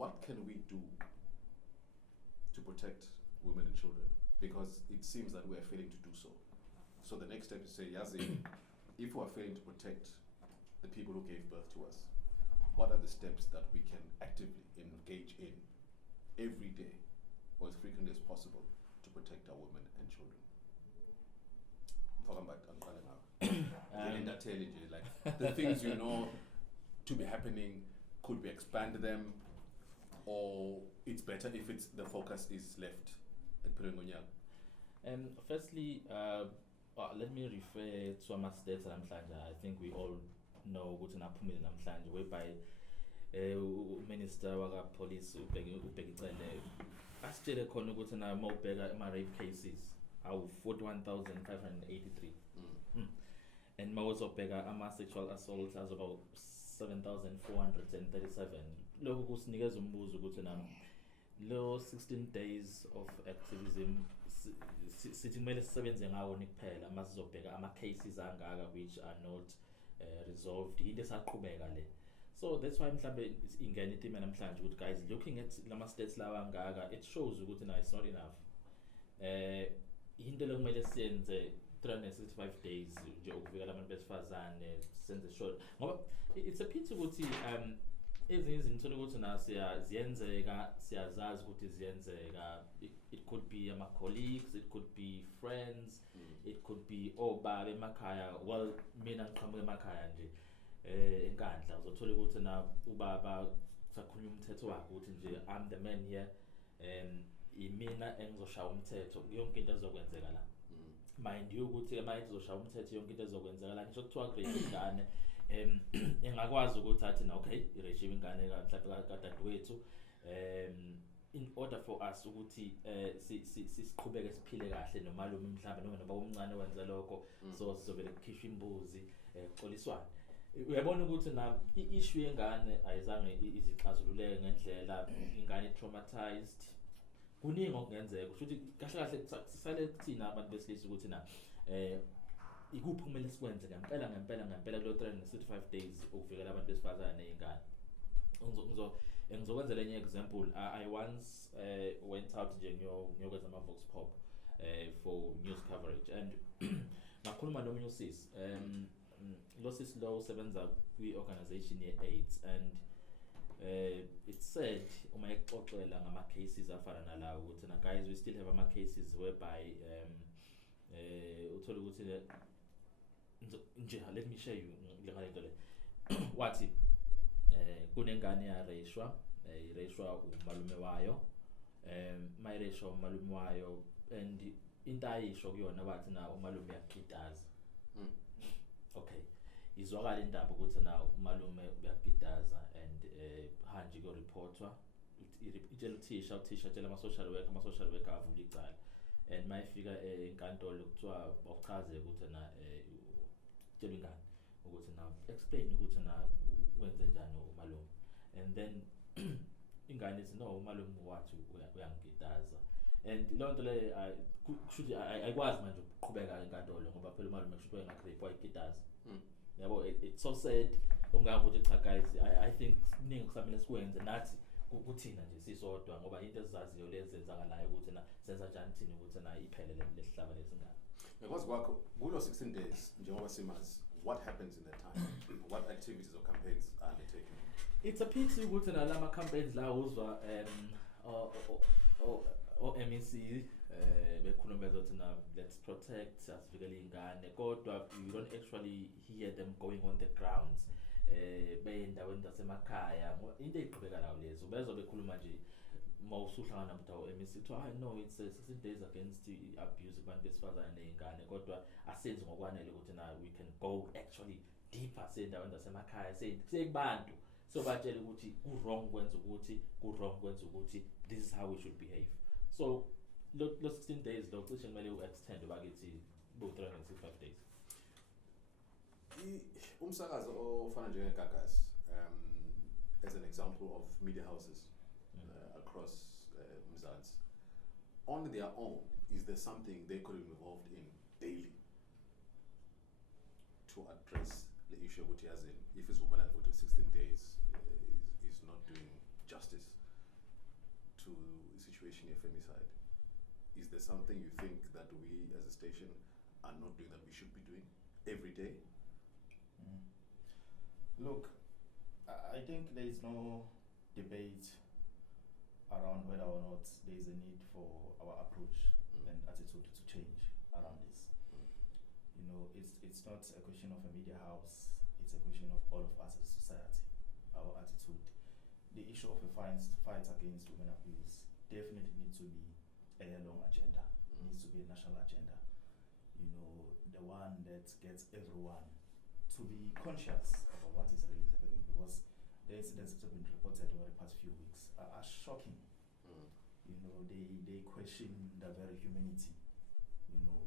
what can we do to protect women and children? Because it seems that we are failing to do so. So the next step is to say, Yazi, if we are failing to protect the people who gave birth to us, what are the steps that we can actively engage in every day or as frequently as possible to protect our women and children? Like the things you know to be happening, could we expand them, or it's better if it's the focus is left at Pirengonyang? Firstly, let me refer to our states namhlanje. I think we all know ukuthi naphumile namhlanje whereby Minister waka Police ubhekicele asitshele khona ukuthi na mawubheka ama rape cases awu 41,583 and mawuzobheka ama sexual assaults as about 7,437. Lokho kusinikeza umbuzo ukuthi na lo 16 days of activism sithi kumele sisebenze ngawo kuphela masizobheka ama cases angaka which are not resolved into esaqhubeka le. So that's why mhlambe ingane itheme namhlanje ukuthi guys, looking at lama stats lawa angaka, it shows ukuthi na it's not enough. Into lekumele siyenze 365 days nje ukuvikela abantu besifazane senze short ngoba it's a pity ukuthi ezinye izinto ukuthi na siyazenzeka siyazazi ukuthi ziyenzeka. It could be ama colleagues, it could be friends, it could be obaba emakhaya. Well, mina ngiqhamuka emakhaya nje enkandla uzothola ukuthi na ubaba sakhuluma umthetho wakhe ukuthi nje I'm the man here, imina engizoshaya umthetho yonke into ezokwenzeka la. Mind you ukuthi emayithi uzoshaya umthetho yonke into ezokwenzeka la ngisho kuthiwa grade ingane engakwazi ukuthi athi na okay irejiwe ingane mhlawumbe kadadewethu in order for us ukuthi siqhubeke siphile kahle nomalume mhlawumbe noma umncane wenza lokho so sizovele kukhishwa imbuzi xoliswana. Uyabona ukuthi na i-issue yengane ayizange izixazululeke ngendlela, ingane traumatized, kuningi okungenzeka. Kusho ukuthi kahle kahle sisale kuthina abantu besilisa ukuthi na ikuphi kumele sikwenze ngempela lo 365 days ukuvikela abantu besifazane nezingane. Ngizokwenza lenye example. I once went out nje ngiyokwenza ama vox pop for news coverage and ngakhuluma nomunye usisi lo sisi lo usebenza kwi-organization ye-AIDS and it said uma exoxela ngama cases afana nalawo ukuthi na guys we still have ama cases whereby uthola ukuthi nje let me share you ngalento le wathi kunengane yareshwa umalume wayo mayireshwa umalume wayo and into ayisho kuyona bathi na umalume uyakitaza. Okay, izwakala indaba ukuthi na umalume uyakitaza and hanje ko reportwa itshela uthisha tshela ama social worker avula icala and mayifika enkantolo kuthiwa bawuchaze ukuthi na tshela ingane ukuthi na explain ukuthi na wenze njani umalume and then ingane ithi no umalume wathi uyangitaza and lonto le kushuthi ayikwazi manje ukuqhubeka enkantolo ngoba phela umalume kushuthi uyangakrepa wayikitaza. Yabo it's so sad ungabe ukuthi cha guys I think ningi kusamele sikwenze nathi kuthina nje sisodwa ngoba into ezizaziyo lezi zenzakalayo ukuthi na senza njani thina ukuthi na iphele lesihlaba lesingane. Ngakwazi kwakho kulo 16 days njengoba simazi, what happens in that time? What activities or campaigns are undertaken? It's a pity ukuthi na lama campaigns la uzwa MEC bekhuluma bezothi na let's protect asivikele ingane kodwa you don't actually hear them going on the grounds beyindaweni zasemakhaya. Into eziqhubeka lawo lezo bezo bekhuluma nje mawusuhlangana nabantu MEC to I know it's 16 days against abuse abantu besifazane nezingane kodwa asenze ngokwanele ukuthi na we can go actually deeper sendaweni zasemakhaya sekubantu so batshela ukuthi ku wrong kwenza ukuthi this is how we should behave. So lo 16 days lo cishe kumele u-extend bakithi bo 365 days. Umsakazo ofana njenge-Gagasi as an example of media houses across Mzansi, on their own, is there something they could be involved in daily to address issue ukuthi yazi if isivumelwano ukuthi 16 days is not doing justice Action FM side, is there something you think that we as a station are not doing that we should be doing every day? Look, I think there is no debate around whether or not there is a need for our approach and attitude to change around this. You know, it's not a question of a media house, it's a question of all of us as a society, our attitude. The issue of a fight against women abuse definitely needs to be a year-long agenda, needs to be a national agenda. You know, the one that gets everyone to be conscious about what is really happening, because the incidents that have been reported over the past few weeks are shocking. You know, they question the very humanity, you know,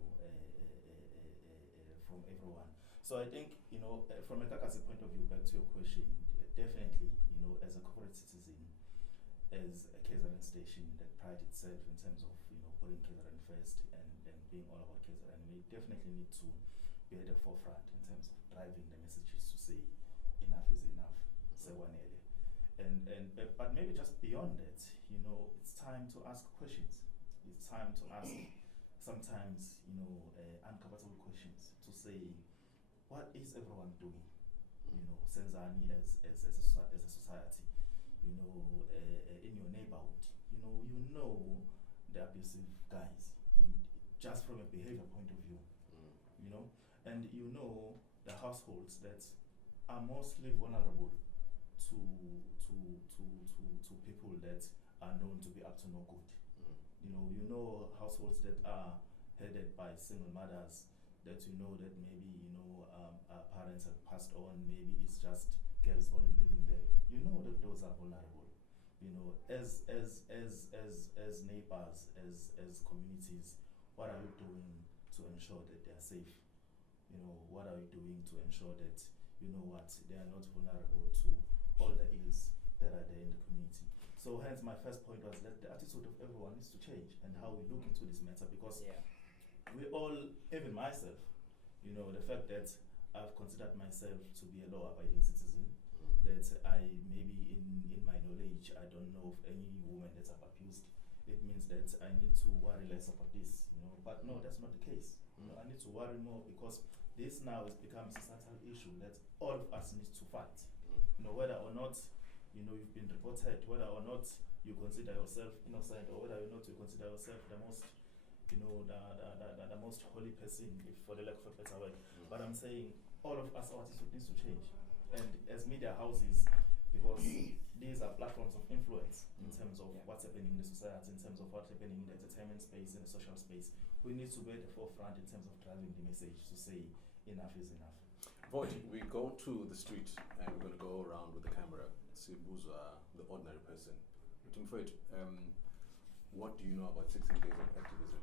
from everyone. So I think, you know, from a Gagasi point of view, back to your question, definitely, you know, as a corporate citizen, as a KZN station that prides itself in terms of, you know, putting KZN first and being all about KZN, we definitely need to be at the forefront in terms of driving the messages to say enough is enough, say one area. But maybe just beyond that, you know, it's time to ask questions. It's time to ask sometimes, you know, uncomfortable questions to say, what is everyone doing? You know, Senzani as a society, you know, in your neighborhood, you know the abusive guys, just from a behavior point of view, you know, and you know the households that are mostly vulnerable to people that are known to be up to no good. You know households that are headed by single mothers, that you know that maybe, you know, parents have passed on, maybe it's just girls only living there. You know that those are vulnerable. You know, as neighbors, as communities, what are we doing to ensure that they are safe? You know, what are we doing to ensure that, you know what, they are not vulnerable to all the ills that are there in the community? So hence my first point was that the attitude of everyone needs to change and how we look into this matter, because we all, even myself, you know, the fact that I've considered myself to be a law-abiding citizen, that I maybe in my knowledge, I don't know of any woman that's abused, it means that I need to worry less about this, you know. But no, that's not the case. You know, I need to worry more, because this now has become a societal issue that all of us need to fight. You know, whether or not, you know, you've been reported, whether or not you consider yourself innocent, or whether or not you consider yourself the most, you know, the most holy person, if for the lack of a better word. But I'm saying all of us, our attitude needs to change. And as media houses, because these are platforms of influence in terms of what's happening in the society, in terms of what's happening in the entertainment space, in the social space, we need to be at the forefront in terms of driving the message to say enough is enough. Void, we go to the street and we're going to go around with the camera, see who's the ordinary person. Void, what do you know about 16 days of activism?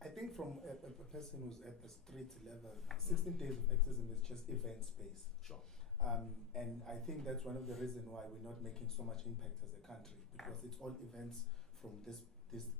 I think from a person who's at the street level, 16 days of activism is just event-based. Sure. And I think that's one of the reasons why we're not making so much impact as a country, because it's all events from this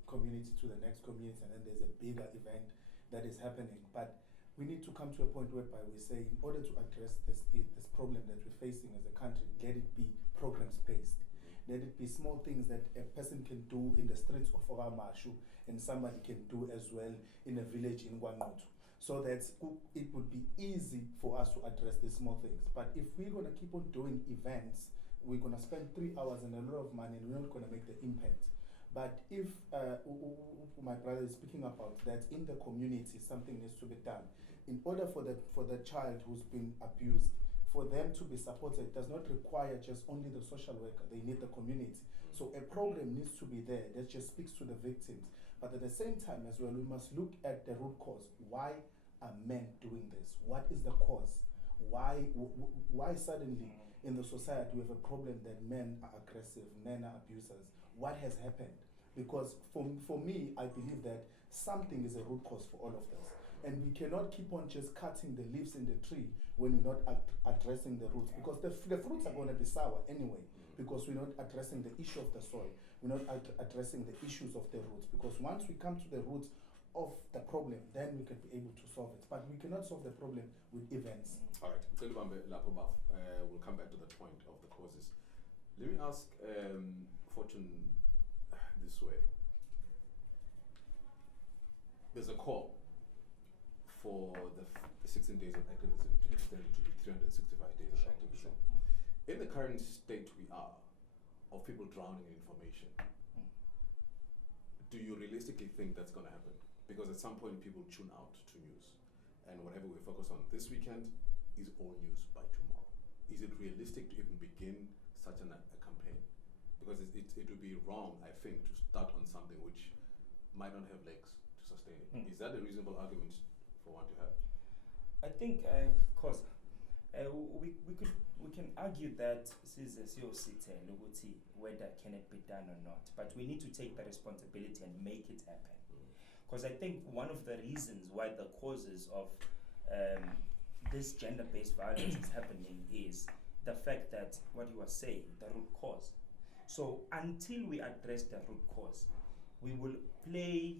community to the next community, and then there's a bigger event that is happening. But we need to come to a point whereby we say, in order to address this problem that we're facing as a country, let it be programs-based. Let it be small things that a person can do in the streets of Ogamashu and somebody can do as well in a village in Guangoto. So that it would be easy for us to address these small things. But if we're going to keep on doing events, we're going to spend 3 hours and a lot of money, and we're not going to make the impact. But if my brother is speaking about that in the community, something needs to be done. In order for the child who's been abused, for them to be supported, does not require just only the social worker. They need the community. So a program needs to be there that just speaks to the victims. But at the same time as well, we must look at the root cause. Why are men doing this? What is the cause? Why suddenly in the society we have a problem that men are aggressive, men are abusers? What has happened? Because for me, I believe that something is a root cause for all of this. And we cannot keep on just cutting the leaves in the tree when we're not addressing the roots. Because the fruits are going to be sour anyway, because we're not addressing the issue of the soil. We're not addressing the issues of the roots. Because once we come to the roots of the problem, then we can be able to solve it. But we cannot solve the problem with events. All right. We'll come back to that point of the causes. Let me ask, for Fortune this way. There's a call for the 16 days of activism to be extended to the 365 days of activism. In the current state we are, of people drowning in information, do you realistically think that's going to happen? Because at some point people tune out to news, and whatever we focus on this weekend is all news by tomorrow. Is it realistic to even begin such a campaign? Because it would be wrong, I think, to start on something which might not have legs to sustain it. Is that a reasonable argument for one to have? I think, cause we can argue that whether can it be done or not, but we need to take the responsibility and make it happen. Because I think one of the reasons why the causes of this gender-based violence is happening is the fact that what you are saying, the root cause. So until we address the root cause, we will play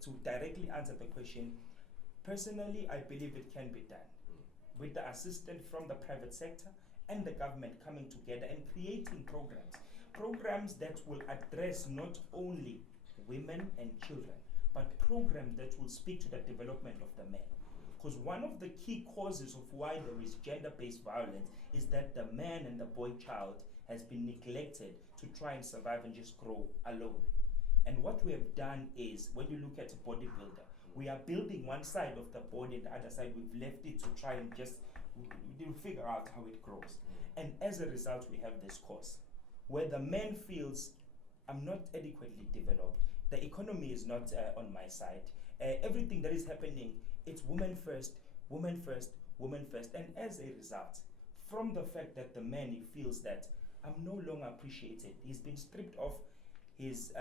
to directly answer the question. Personally, I believe it can be done with the assistance from the private sector and the government coming together and creating programs that will address not only women and children, but programs that will speak to the development of the men. Because one of the key causes of why there is gender-based violence is that the man and the boy child has been neglected to try and survive and just grow alone. And what we have done is, when you look at a bodybuilder, we are building one side of the body and the other side we've left it to try and just figure out how it grows. And as a result, we have this cause where the man feels, I'm not adequately developed, the economy is not on my side, everything that is happening, it's women first, women first, women first. And as a result, from the fact that the man, he feels that I'm no longer appreciated, he's been stripped of his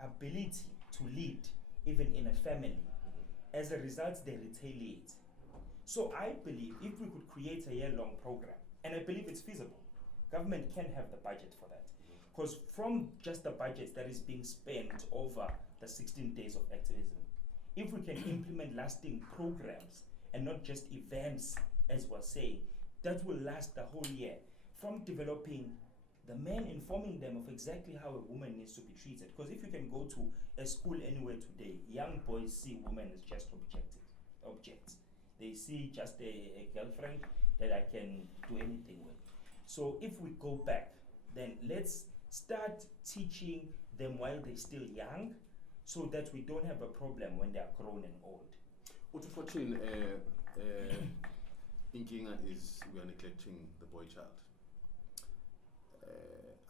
ability to lead, even in a family. As a result, they retaliate. So I believe if we could create a year-long program, and I believe it's feasible, government can have the budget for that. Because from just the budget that is being spent over the 16 days of activism, if we can implement lasting programs and not just events, as we're saying, that will last the whole year, from developing the men, informing them of exactly how a woman needs to be treated. Because if you can go to a school anywhere today, young boys see women as just objects. They see just a girlfriend that I can do anything with. So if we go back, then let's start teaching them while they're still young, so that we don't have a problem when they are grown and old. Fortune, inkinga is we are neglecting the boy child.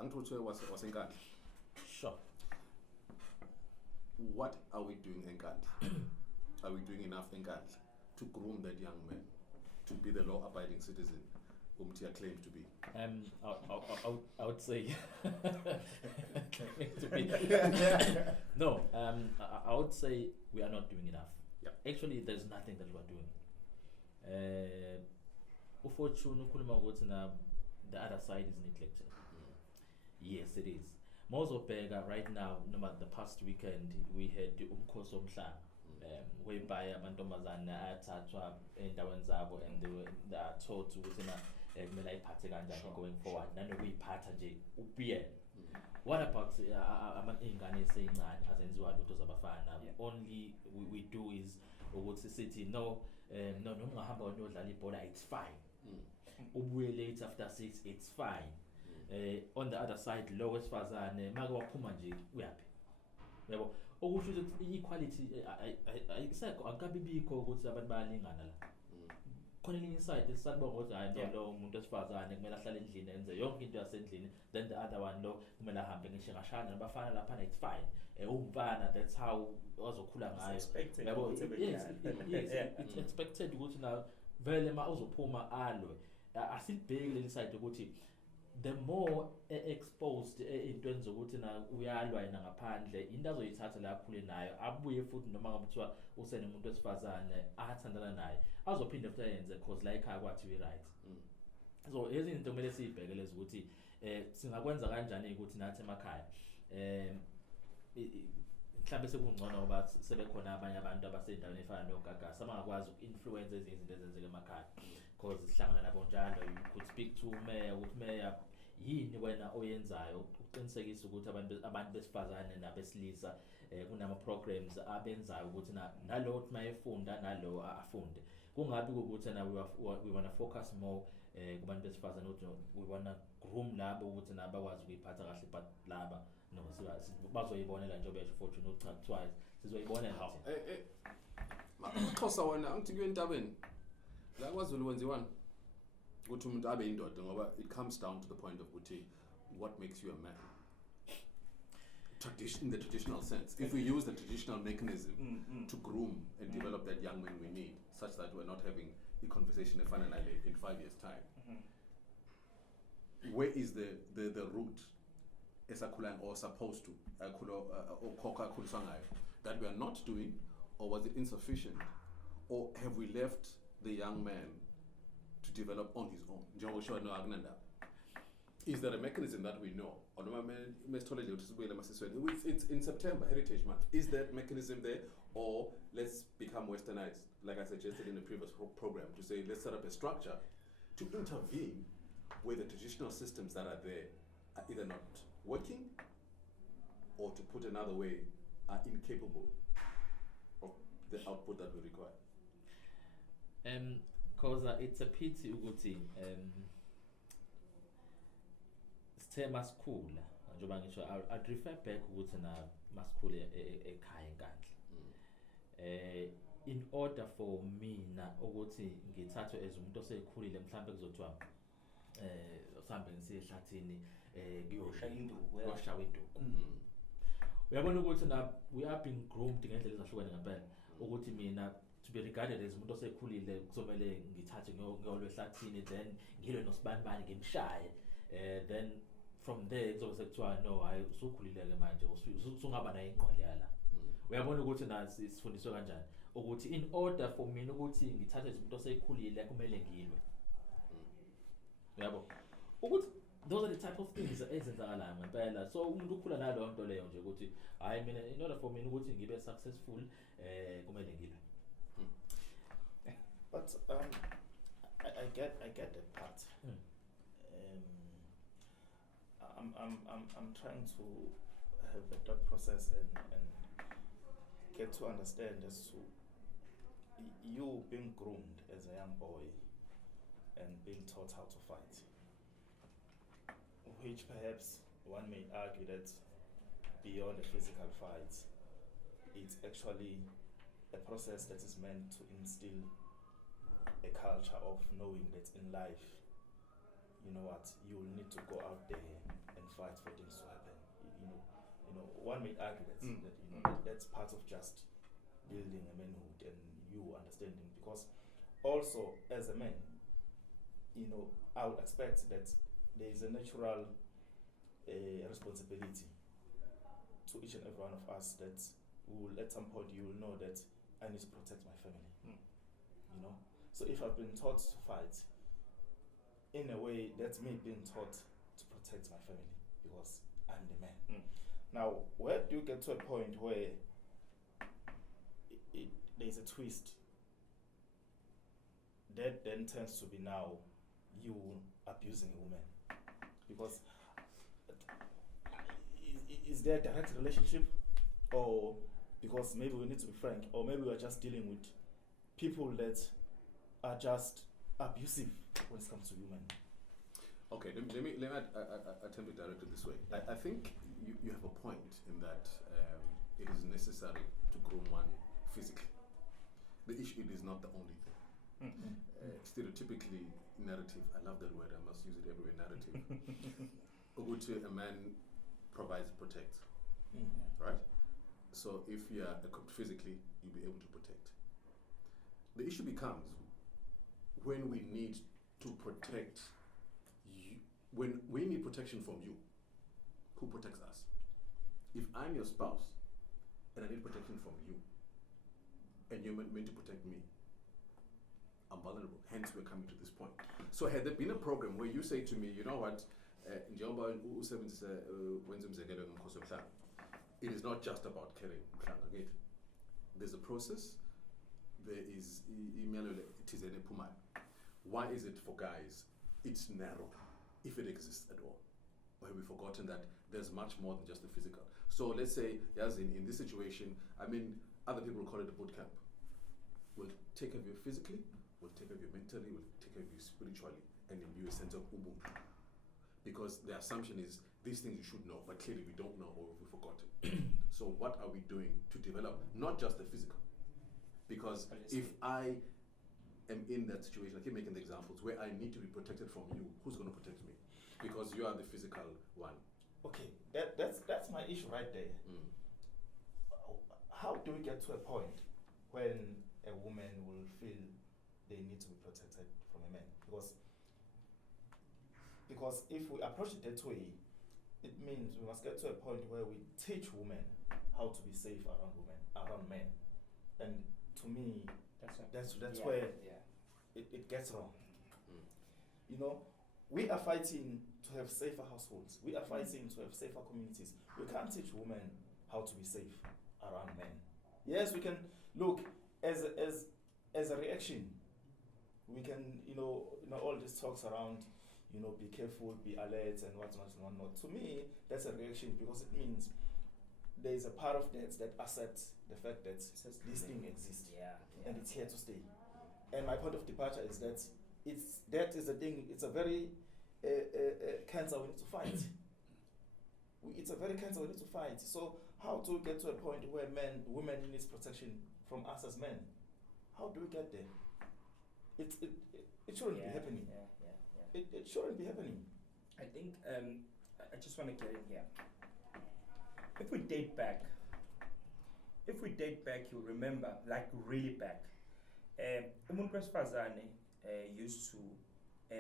Angithokoze was enkandla. Sure. What are we doing enkandla? Are we doing enough enkandla to groom that young man to be the law-abiding citizen whom Tia claims to be? I would say to be. No, I would say we are not doing enough. Yeah. Actually, there's nothing that we are doing. Ufortune ukhuluma ukuthi na the other side is neglected. Yes, it is. Mozobheka right now, the past weekend we had umkhosi womhlanga whereby amantombazane ayathathwa endaweni zabo and they are taught ukuthi na kumele ayiphathe kanjani going forward nanokuyiphatha nje ubiyena. What about ingane eseyincane azenziwa lutho zabafana? Only we do is ukuthi sithi no ungahamba uyodlala ibhola, it's fine. Ubuye late after 6, it's fine. On the other side, lo wesifazane make waphuma nje uyaphi? Yabo okusho ukuthi equality ayisekho, akabi bikho ukuthi abantu bayalingana la. Khona elinye iside esibona ukuthi hayi lo umuntu wesifazane kumele ahlale endlini enze yonke into yasendlini, then the other one lo kumele ahambe ngeshengashana nabafana lapha, it's fine. Umfana, that's how wazokhula ngayo. Yes, it's expected ukuthi na vele ma uzophuma alwe. Asibheki leli side ukuthi the more exposed intweni zokuthi na uyalwa yena ngaphandle, into azoyithatha la akhule nayo, abuye futhi noma ngabe kuthiwa usenomuntu wesifazane athandana naye, azophinde futhi ayenze cause la ekhaya kwathi we right. So ezinye into kumele siyibheke lezi ukuthi singakwenza kanjani ukuthi nathi emakhaya mhlawumbe sekungcono ngoba sebekhona abanye abantu abasendaweni efana noGagasi abangakwazi uku-influence ezinye izinto ezenzeka emakhaya because sihlangana nabo njalo. You could speak to mayor ukuthi mayor yini wena oyenzayo uqinisekisa ukuthi abantu besifazane nabesilisa kunama programs abenzayo ukuthi nalo mayefunda nalo afunde, kungabi ukuthi na we want to focus more kubantu besifazane ukuthi we want to groom labo ukuthi nabo bakwazi ukuyiphatha kahle, but laba no bazoyibonela nje besho fortune ucha twice sizoyibonela nje. Xhosa wona angithi kuyentabeni la kwaZulu wenziwani ukuthi umuntu abe indoda, ngoba it comes down to the point of ukuthi what makes you a man. In the traditional sense, if we use the traditional mechanism to groom and develop that young man we need, such that we're not having a conversation in 5 years' time, where is the root or supposed to that we are not doing, or was it insufficient, or have we left the young man to develop on his own? Is there a mechanism that we know? It's in September, Heritage Month. Is that mechanism there, or let's become westernized, like I suggested in the previous program, to say let's set up a structure to intervene where the traditional systems that are there are either not working, or to put another way, are incapable of the output that we require. Because it's a pity ukuthi sithe masikhula njengoba ngisho I'd refer back ukuthi na masikhula ekhaya enkandla, in order for mina ukuthi ngithathwe as umuntu osekhulile mhlawumbe kuzothiwa mhlawumbe ngisihlathini Kuyoshaya induku. Uyabona ukuthi na we are being groomed ngendlela ezahlukene ngempela ukuthi mina to be regarded as umuntu osekhulile kuzomela ngithathe ngiyolwe ehlathini, then ngilwe nosibanibani ngimshaye, then from there kuzobe sekuthiwa no hayi usukhulileke manje usungaba nayo ingqwele yala. Uyabona ukuthi na sifundiswe kanjani ukuthi in order for mina ukuthi ngithathe as umuntu osekhulile kumele ngilwe. Uyabo ukuthi those are the type of things ezenzakalayo ngempela. So umuntu ukhula nalo nto leyo nje ukuthi hayi mina in order for mina ukuthi ngibe successful kumele ngilwe. But I get that part. I'm trying to have a thought process and get to understand as to you being groomed as a young boy and being taught how to fight, which perhaps one may argue that beyond a physical fight, it's actually a process that is meant to instill a culture of knowing that in life, you know what, you will need to go out there and fight for things to happen. You know, one may argue that, that's part of just building a manhood and you understanding, because also as a man, you know, I would expect that there is a natural responsibility to each and every one of us that will, at some point, you will know that I need to protect my family. You know, so if I've been taught to fight, in a way, that's me being taught to protect my family because I'm the man. Now, where do you get to a point where there's a twist that then turns to be now you abusing a woman? Because is there a direct relationship, or because maybe we need to be frank, or maybe we're just dealing with people that are just abusive when it comes to women? Okay, let me attempt to direct it this way. I think you have a point in that it is necessary to groom one physically. The issue, it is not the only thing. Stereotypically, narrative, I love that word, I must use it everywhere, narrative. A man provides, protects, right? So if you are equipped physically, you'll be able to protect. The issue becomes when we need to protect you, when we need protection from you, who protects us? If I'm your spouse and I need protection from you, and you're meant to protect me, I'm vulnerable. Hence, we're coming to this point. So, had there been a program where you say to me, you know what, it is not just about killing. There's a process. There is it is an epuma. Why is it for guys? It's narrow, if it exists at all. Or have we forgotten that there's much more than just the physical? So let's say, yes, in this situation, I mean, other people call it a boot camp. We'll take care of you physically, we'll take care of you mentally, we'll take care of you spiritually, and imbue a sense of ubuntu. Because the assumption is these things you should know, but clearly we don't know or we've forgotten. So what are we doing to develop not just the physical? Because if I am in that situation, I keep making the examples where I need to be protected from you, who's going to protect me? Because you are the physical one. Okay, that's my issue right there. How do we get to a point when a woman will feel they need to be protected from a man? Because if we approach it that way, it means we must get to a point where we teach women how to be safe around men. And to me, that's where it gets wrong. You know, we are fighting to have safer households. We are fighting to have safer communities. We can't teach women how to be safe around men. Yes, we can look as a reaction. We can, all these talks around, be careful, be alert, and whatnot and whatnot. To me, that's a reaction because it means there is a part of that accepts the fact that this thing exists and it's here to stay. And my point of departure is that that is a thing. It's a very cancer we need to fight. It's a very cancer we need to fight. So how do we get to a point where women need protection from us as men? How do we get there? It shouldn't be happening. It shouldn't be happening. I think I just want to get in here. If we date back, you'll remember, like really back, umuntu wesifazane used to,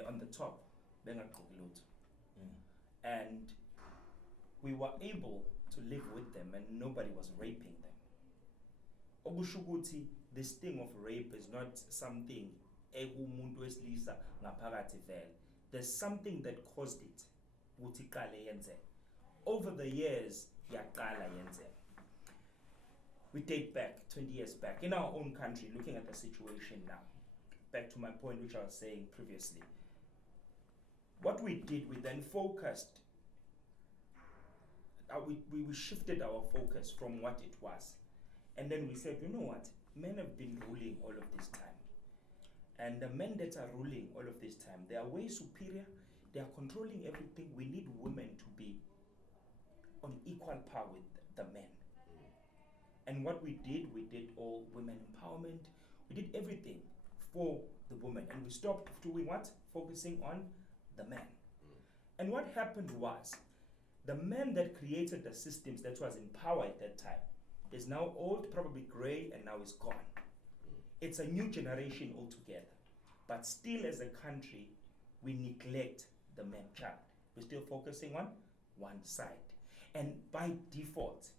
on the top, bengagqoki lutho. And we were able to live with them and nobody was raping them. Okusho ukuthi this thing of rape is not something umuntu wesilisa ngaphakathi vele. There's something that caused it. Ukuthi iqale yenzeke. Over the years, yaqala yenzeke. We date back 20 years back in our own country, looking at the situation now. Back to my point, which I was saying previously. What we did, we then focused. We shifted our focus from what it was, and then we said, you know what? Men have been ruling all of this time. And the men that are ruling all of this time, they are way superior. They are controlling everything. We need women to be on equal par with the men. And what we did all women empowerment. We did everything for the women. And we stopped doing what? Focusing on the men. And what happened was, the men that created the systems that was in power at that time is now old, probably gray, and now is gone. It's a new generation altogether. But still as a country, we neglect the man child. We're still focusing on one side. And by default,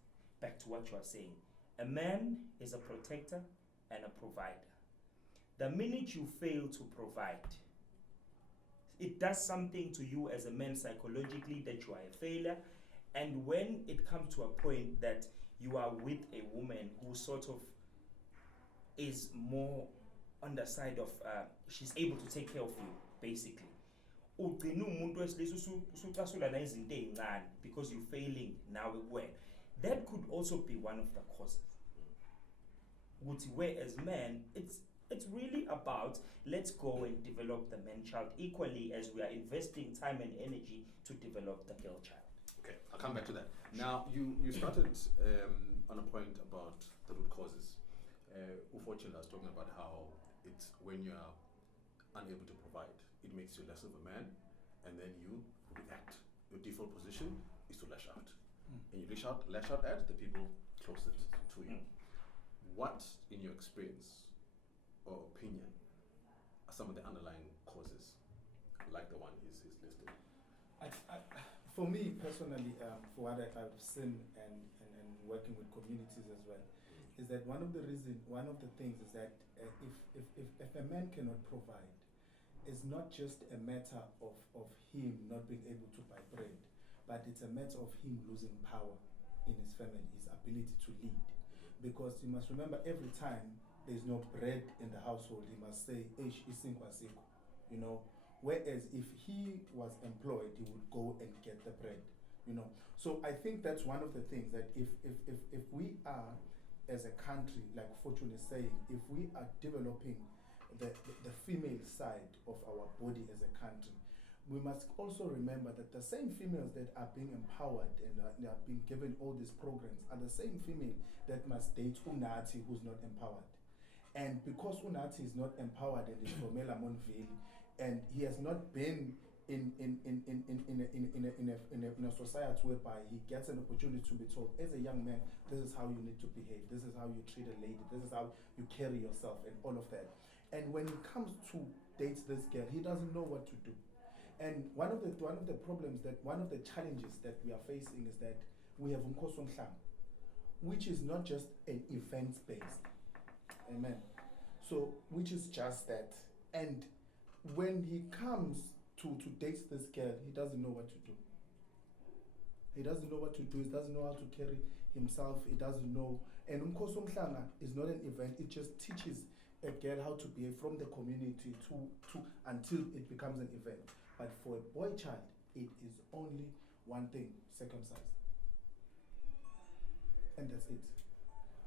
back to what you are saying, a man is a protector and a provider. The minute you fail to provide, it does something to you as a man psychologically that you are a failure. And when it comes to a point that you are with a woman who sort of is more on the side of, she's able to take care of you, basically. Because you're failing now when. That could also be one of the causes. Whereas men, it's really about let's go and develop the man child equally as we are investing time and energy to develop the girl child. Okay, I'll come back to that. Now, you started on a point about the root causes. Unfortunately, I was talking about how it's when you are unable to provide, it makes you less of a man, and then you react. Your default position is to lash out. And you lash out at the people closest to you. What, in your experience or opinion, are some of the underlying causes, like the one he's listed? For me personally, for what I've seen and working with communities as well, is that one of the things is that if a man cannot provide, it's not just a matter of him not being able to buy bread, but it's a matter of him losing power in his family, his ability to lead. Because you must remember, every time there's no bread in the household, he must say, "Eish, isinkwa sikho," you know. Whereas if he was employed, he would go and get the bread, you know. So I think that's one of the things, that if we are, as a country, like Fortune is saying, if we are developing the female side of our body as a country, we must also remember that the same females that are being empowered and they are being given all these programs are the same female that must date Unati, who's not empowered. And because Unati is not empowered and is from Monville, and he has not been in a society whereby he gets an opportunity to be told, as a young man, this is how you need to behave, this is how you treat a lady, this is how you carry yourself, and all of that. And when he comes to date this girl, he doesn't know what to do. And one of the problems, that one of the challenges that we are facing, is that we have Umkhosi Mhlanga, which is not just an events based, amen. So which is just that. And when he comes to date this girl, he doesn't know what to do. He doesn't know what to do. He doesn't know how to carry himself. He doesn't know. And Umkhosi Mhlanga is not an event. It just teaches a girl how to behave from the community to until it becomes an event. But for a boy child, it is only one thing: circumcised. And that's it.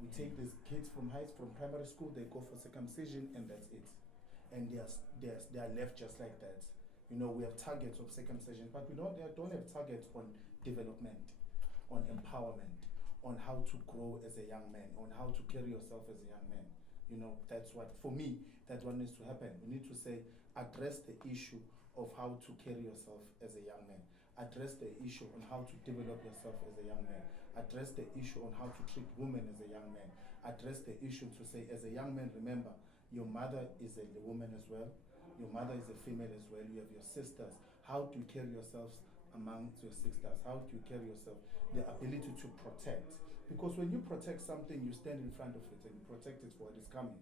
We take these kids from primary school, they go for circumcision, and that's it. And they are left just like that. You know, we have targets of circumcision, but we don't have targets on development, on empowerment, on how to grow as a young man, on how to carry yourself as a young man. You know, that's what, for me, that's what needs to happen. We need to say, address the issue of how to carry yourself as a young man. Address the issue on how to develop yourself as a young man. Address the issue on how to treat women as a young man. Address the issue to say, as a young man, remember, your mother is a woman as well. Your mother is a female as well. You have your sisters. How do you carry yourselves amongst your sisters? How do you carry yourself? The ability to protect. Because when you protect something, you stand in front of it and you protect it for what is coming.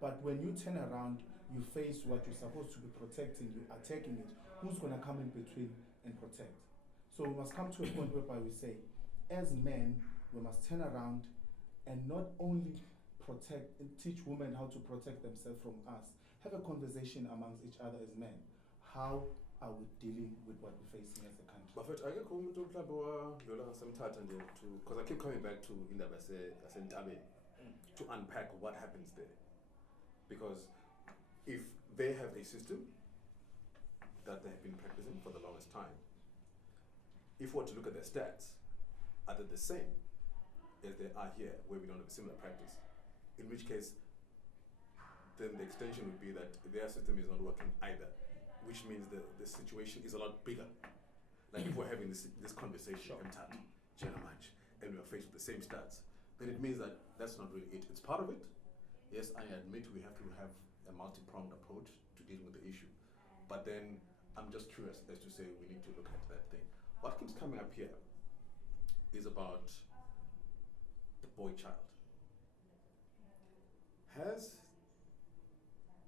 But when you turn around, you face what you're supposed to be protecting, you're attacking it. Who's going to come in between and protect? So we must come to a point whereby we say, as men, we must turn around and not only teach women how to protect themselves from us, have a conversation amongst each other as men. How are we dealing with what we're facing as a country? But I get umuntu mhlawumbe wadlula ngasemthatha nje because I keep coming back to indaba yasentabeni to unpack what happens there. Because if they have a system that they have been practicing for the longest time, if we were to look at their stats, are they the same as they are here, where we don't have a similar practice? In which case, then the extension would be that their system is not working either, which means the situation is a lot bigger. Like if we're having this conversation, and we're faced with the same stats, then it means that that's not really it. It's part of it. Yes, I admit we have to have a multi-pronged approach to dealing with the issue. But then I'm just curious as to say we need to look at that thing. What keeps coming up here is about the boy child. Has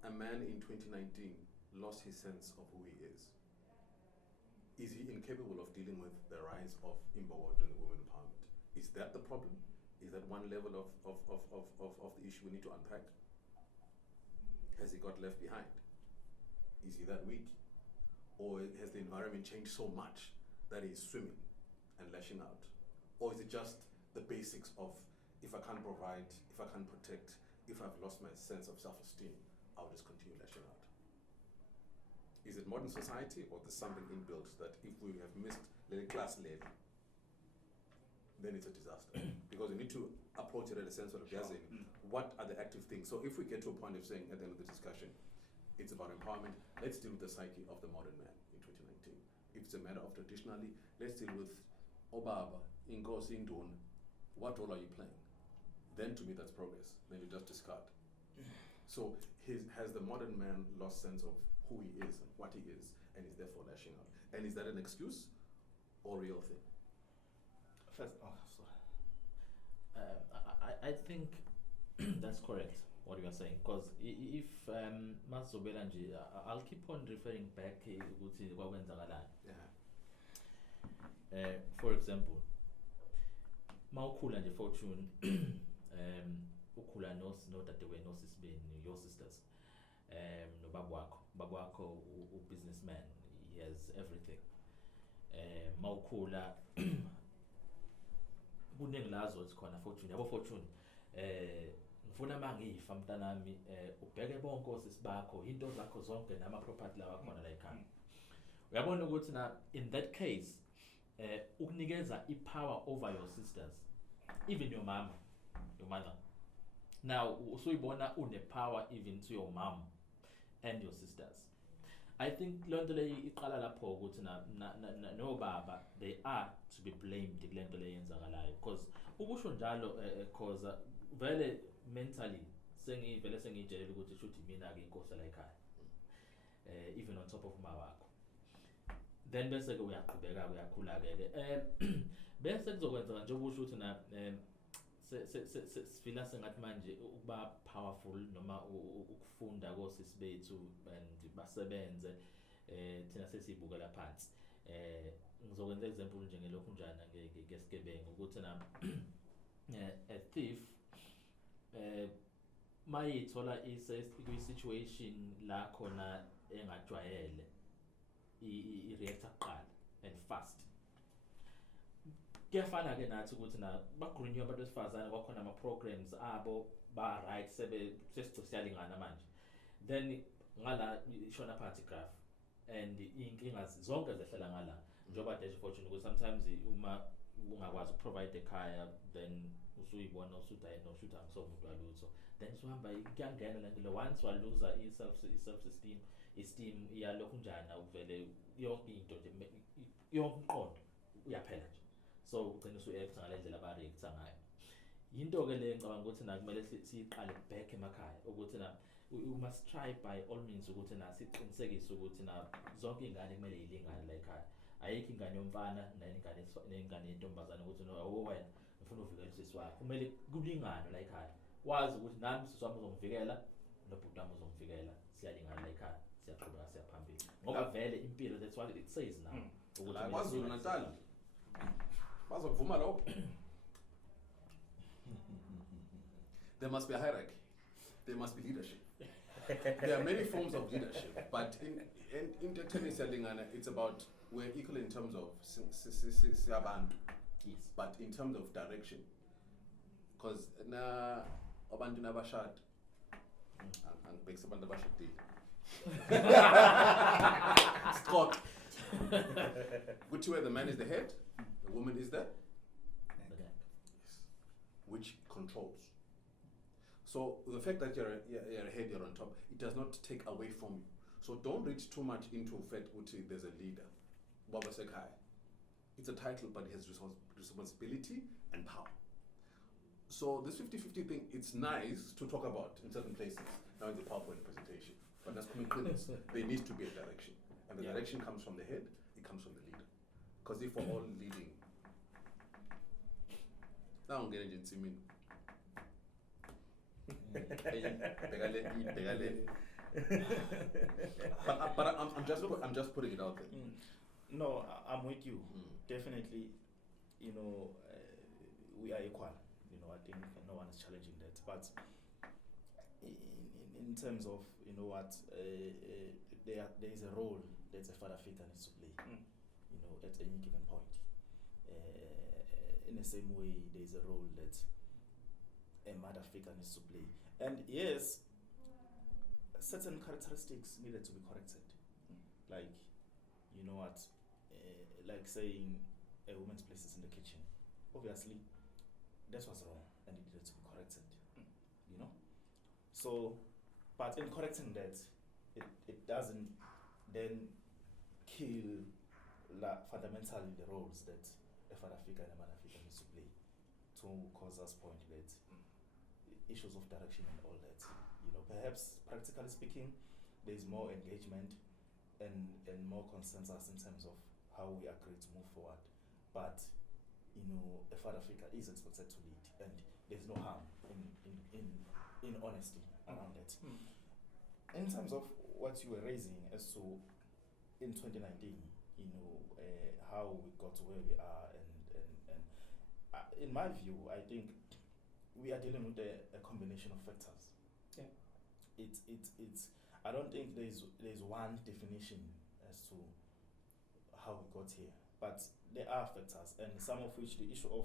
a man in 2019 lost his sense of who he is? Is he incapable of dealing with the rise of Imbowodo and the women empowerment? Is that the problem? Is that one level of the issue we need to unpack? Has he got left behind? Is he that weak? Or has the environment changed so much that he's swimming and lashing out? Or is it just the basics of, if I can't provide, if I can't protect, if I've lost my sense of self-esteem, I'll just continue lashing out? Is it modern society, or there's something inbuilt that if we have missed the class level, then it's a disaster? Because we need to approach it at a sense of gazing. What are the active things? So if we get to a point of saying at the end of the discussion, it's about empowerment, let's deal with the psyche of the modern man in 2019. If it's a matter of traditionally, let's deal with Obaba, Inkosi, Induna. What role are you playing? Then to me that's progress. Then you just discard. So has the modern man lost sense of who he is and what he is, and is therefore lashing out? And is that an excuse or a real thing? First, I think that's correct what you are saying, because if Mazobela nje, I'll keep on referring back ukuthi kwakwenzakalani. Yeah. For example, Mawukhula nje Fortune ukhula no dadewenu no sisibeni your sisters no baba wakho businessman, he has everything. Mawukhula kuningi lazo khona Fortune yabo Fortune ngifuna mangifa mntanami ubheke bonke osisibakho into zakho zonke nama property lawa khona la ekhaya. Uyabona ukuthi na in that case ukunikeza ipower over your sisters, even your mother. Now usuyibona power even to your mom and your sisters. I think lento le iqala lapho ukuthi no baba they are to be blamed kulento le yenzakalayo, because ukusho njalo cause vele mentally sengiyijelela ukuthi shuthi mina ke inkosi la ekhaya, even on top of mawakho. Then bese ke uyaqhubeka uyakhula ke bese kuzokwenzeka nje ukusho ukuthi na sifila sengathi manje ukuba powerful noma ukufunda kosisi bethu and basebenze thina sesibukela phansi. Ngizokwenza example nje ngelokhu njana ngesigebengu ukuthi na a thief mayithola situation la khona engajwayele i-react kuqala and fast. Kuyafana ke nathi ukuthi na bagreenwe abantu besifazane kwakhona ama-programs abo ba-right sesiyalingana manje, then ngala ishona phansi graph and iy'nkinga zonke zehlela ngala njengoba Dash Fortune ukuthi sometimes uma ungakwazi ukuprovide ekhaya then usuyibona usuthi ayinoshutha ngisomuntu walutho, then suhamba kuyangena lento le once waluza esteem iyalokhu njana uvele yonke into nje yonke umqondo uyaphela nje. So ugcina usu-act ngale ndlela aba-react ngayo. Yinto ke le ngicabanga ukuthi na kumele siyiqale back emakhaya ukuthi na we must try by all means ukuthi na siqinisekise ukuthi na zonke iy'ngane kumele yilingane la ekhaya. Ayikho ingane yomfana nengane yentombazane ukuthi no wena ngifuna uvikela usisi wakho, kumele kulingane la ekhaya. Wazi ukuthi nami usisi wami uzongivikela nobhuti wami uzongivikela, siyalingana la ekhaya, siyaqhubeka siyaphambili ngoba vele impilo, that's what it says now ukuthi KwaZulu Natal bazokuvuma lokho. There must be a hierarchy, there must be leadership. There are many forms of leadership, but in tennis yalingana, it's about we're equal in terms of siyabantu, yes, but in terms of direction, because na abantu nabashad angibhekisa abantu abashadile Scott where the man is the head, the woman is the which controls. So the fact that you're a head, you're on top, it does not take away from you. So don't read too much into the fact that there's a leader. Baba Sekai. It's a title, but it has responsibility and power. So this 50-50 thing, it's nice to talk about in certain places, now in the PowerPoint presentation. But as commitments, there needs to be a direction. And the direction comes from the head, it comes from the leader. Because if we're all leading, now I'm getting into me. But I'm just putting it out there. No, I'm with you. Definitely, we are equal. I think no one is challenging that. But in terms of there is a role that a father figure needs to play. At any given point. In the same way, there is a role that a mother figure needs to play. And yes, certain characteristics needed to be corrected. Like, like saying a woman's place is in the kitchen. Obviously, that was wrong and it needed to be corrected. So, but in correcting that, it doesn't then kill fundamentally the roles that a father figure and a mother figure needs to play to cause us point that issues of direction and all that. Perhaps practically speaking, there is more engagement and more consensus in terms of how we agree to move forward. But a father figure is expected to lead, and there's no harm in honesty around that. In terms of what you were raising as to in 2019, how we got to where we are, and in my view, I think we are dealing with a combination of factors. Yeah. It's. I don't think there's one definition as to how we got here, but there are factors, and some of which the issue of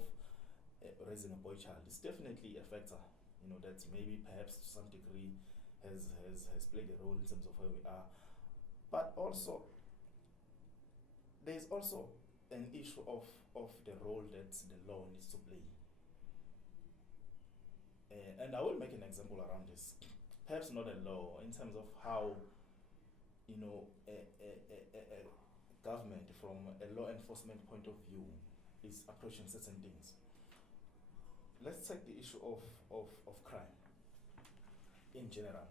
raising a boy child is definitely a factor. You know, that maybe perhaps to some degree has played a role in terms of where we are, but also there is also an issue of the role that the law needs to play. And I will make an example around this. Perhaps not a law, in terms of how, you know, a government from a law enforcement point of view is approaching certain things. Let's take the issue of crime in general.